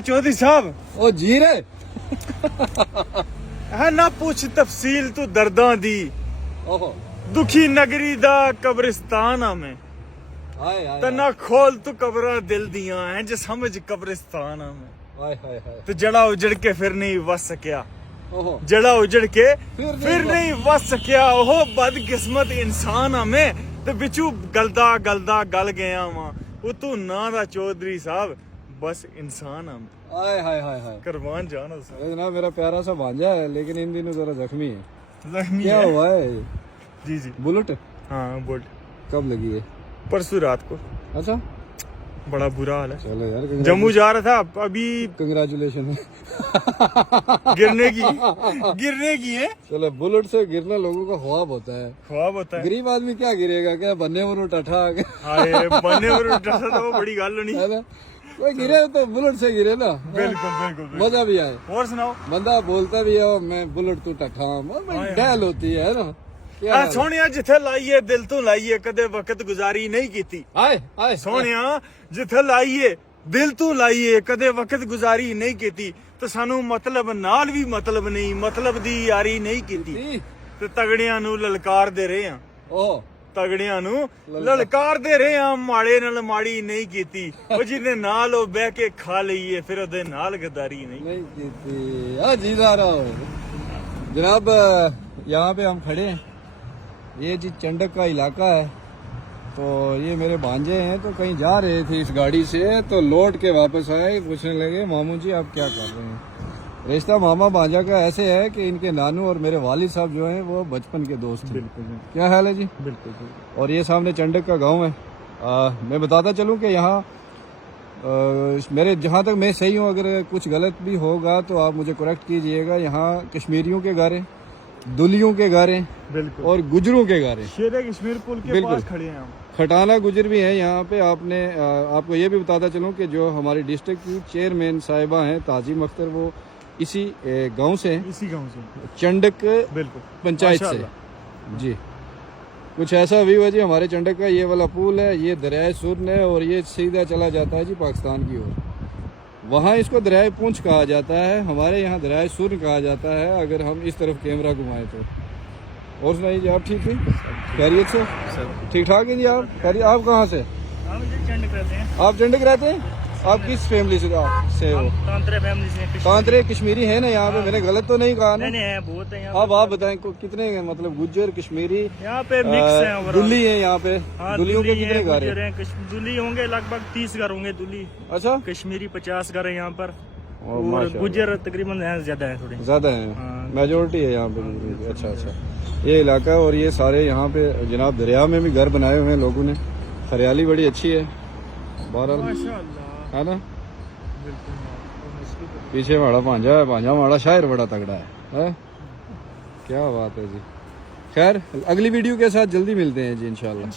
चौधरी साहब ओ जी रे है ना पूछ तफसील तू दर्दां दी ओहो दुखी नगरी दा कब्रिस्तान आ मैं हाय हाय ते ना खोल तू कब्रां दिल दियां हैं जे समझ कब्रिस्तान आ मैं हाय हाय हाय ते जड़ा उजड़ के फिर नहीं वस सकिया ओहो जड़ा उजड़ के फिर फिर नहीं वस सकिया ओह बदकिस्मत इंसान आ मैं ते बिचू गलदा गलदा गल गया वां ओ तू ना दा चौधरी साहब बस इंसान आ मैं हाय हाय हाय हाय कुर्बान जाना साहब ये जनाब मेरा प्यारा सा भांजा है लेकिन इन दिनों जरा जख्मी है जख्मी क्या है। हुआ है जी जी बुलेट हाँ बोल कब लगी है परसों रात को अच्छा बड़ा बुरा हाल है चलो यार जम्मू जा रहा था अभी कंग्रेचुलेशन गिरने की है चलो बुलेट से गिरना लोगों का ख्वाब होता है ख्वाब होता है गरीब आदमी क्या गिरेगा क्या बन्ने में टठा हाय बने और उठा तो वो बड़ी गल नहीं है ना कोई गिरे तो बुलेट से गिरे ना बिल्कुल बिल्कुल मजा भी आए और सुनाओ बंदा बोलता भी है मैं बुलेट तू टठा डैल होती है ना आ सोनिया जिथे लाइए दिल तू लाइए कदे वक्त गुजारी नहीं कीती आए आए सोनिया जिथे लाइए दिल तू लाइए कदे वक्त गुजारी नहीं कीती ਤੇ ਸਾਨੂੰ ਮਤਲਬ ਨਾਲ ਵੀ ਮਤਲਬ ਨਹੀਂ ਮਤਲਬ ਦੀ ਯਾਰੀ ਨਹੀਂ ਕੀਤੀ ਤੇ ਤਗੜਿਆਂ ਨੂੰ ਲਲਕਾਰਦੇ ਰਹੇ ਆ ओह ਤਗੜਿਆਂ ਨੂੰ ਲਲਕਾਰਦੇ ਰਹੇ ਆ ਮਾੜੇ ਨਾਲ ਮਾੜੀ ਨਹੀਂ ਕੀਤੀ ਉਹ ਜਿਹਦੇ ਨਾਲ ਉਹ ਬਹਿ ਕੇ ਖਾ ਲਈਏ ਫਿਰ ਉਹਦੇ ਨਾਲ ਗਦਾਰੀ नहीं नहीं की थी जी जा रहा हूँ जनाब यहाँ पे हम खड़े हैं ये जी चंडक का इलाका है तो ये मेरे भांजे हैं तो कहीं जा रहे थे इस गाड़ी से तो लौट के वापस आए पूछने लगे मामू जी आप क्या कर रहे हैं रिश्ता मामा भांजा का ऐसे है कि इनके नानू और मेरे वालिद साहब जो हैं वो बचपन के दोस्त हैं बिल्कुल क्या हाल है जी बिल्कुल और ये सामने चंडक का गांव है मैं बताता चलूं कि यहाँ मेरे जहाँ तक मैं सही हूँ अगर कुछ गलत भी होगा तो आप मुझे करेक्ट कीजिएगा यहाँ कश्मीरियों के घर हैं दुलियों के घर हैं बिल्कुल और गुजरों के घर हैं शेर कश्मीर पुल के बिल्कुल। पास खड़े हैं हम खटाना गुजर भी हैं यहाँ पे आपने आपको ये भी बताता चलूँ कि जो हमारी डिस्ट्रिक्ट की चेयरमैन साहिबा हैं ताजिम अख्तर वो इसी गांव से हैं इसी गांव से चंडक बिल्कुल पंचायत से माशाअल्लाह। जी कुछ ऐसा व्यू है जी हमारे चंडक का ये वाला पुल है ये दरियाए सुरन है और ये सीधा चला जाता है जी पाकिस्तान की ओर वहाँ इसको दरियाए पूंछ कहा जाता है हमारे यहाँ दरियाए सुरन कहा जाता है अगर हम इस तरफ कैमरा घुमाएं तो और सुनाइए जी आप ठीक थी खैरियत से ठीक ठाक हैं जी आप खैरियत आप कहाँ से हम चंडक रहते हैं आप चंडक रहते हैं आप किस फैमिली से हो तांत्रे फैमिली से कांतरे कश्मीरी है ना यहाँ पे मैंने गलत तो नहीं कहा ना नहीं है बहुत है यहाँ अब आप बताएं कितने मतलब गुज्जर कश्मीरी यहाँ पे मिक्स है overall। दुल्ली है यहाँ पे हाँ, दुल्लियों के दुल्ली कितने है, घर गुज्जर हैं हैं, दुल्ली होंगे लगभग 30 घर होंगे दुल्ली अच्छा कश्मीरी 50 घर है यहाँ पर ओ, और माशाअल्लाह। गुज्जर तकरीबन यहाँ ज्यादा है थोड़े ज्यादा है हाँ। मेजोरिटी है यहाँ पे अच्छा अच्छा ये इलाका और ये सारे यहाँ पे जनाब दरिया में भी घर बनाए हुए हैं लोगों ने हरियाली बड़ी अच्छी है बहरहाल माशाअल्लाह है ना पीछे हमारा भांजा है भांजा हमारा शायर बड़ा तगड़ा है क्या बात है जी खैर अगली वीडियो के साथ जल्दी मिलते हैं जी इंशाल्लाह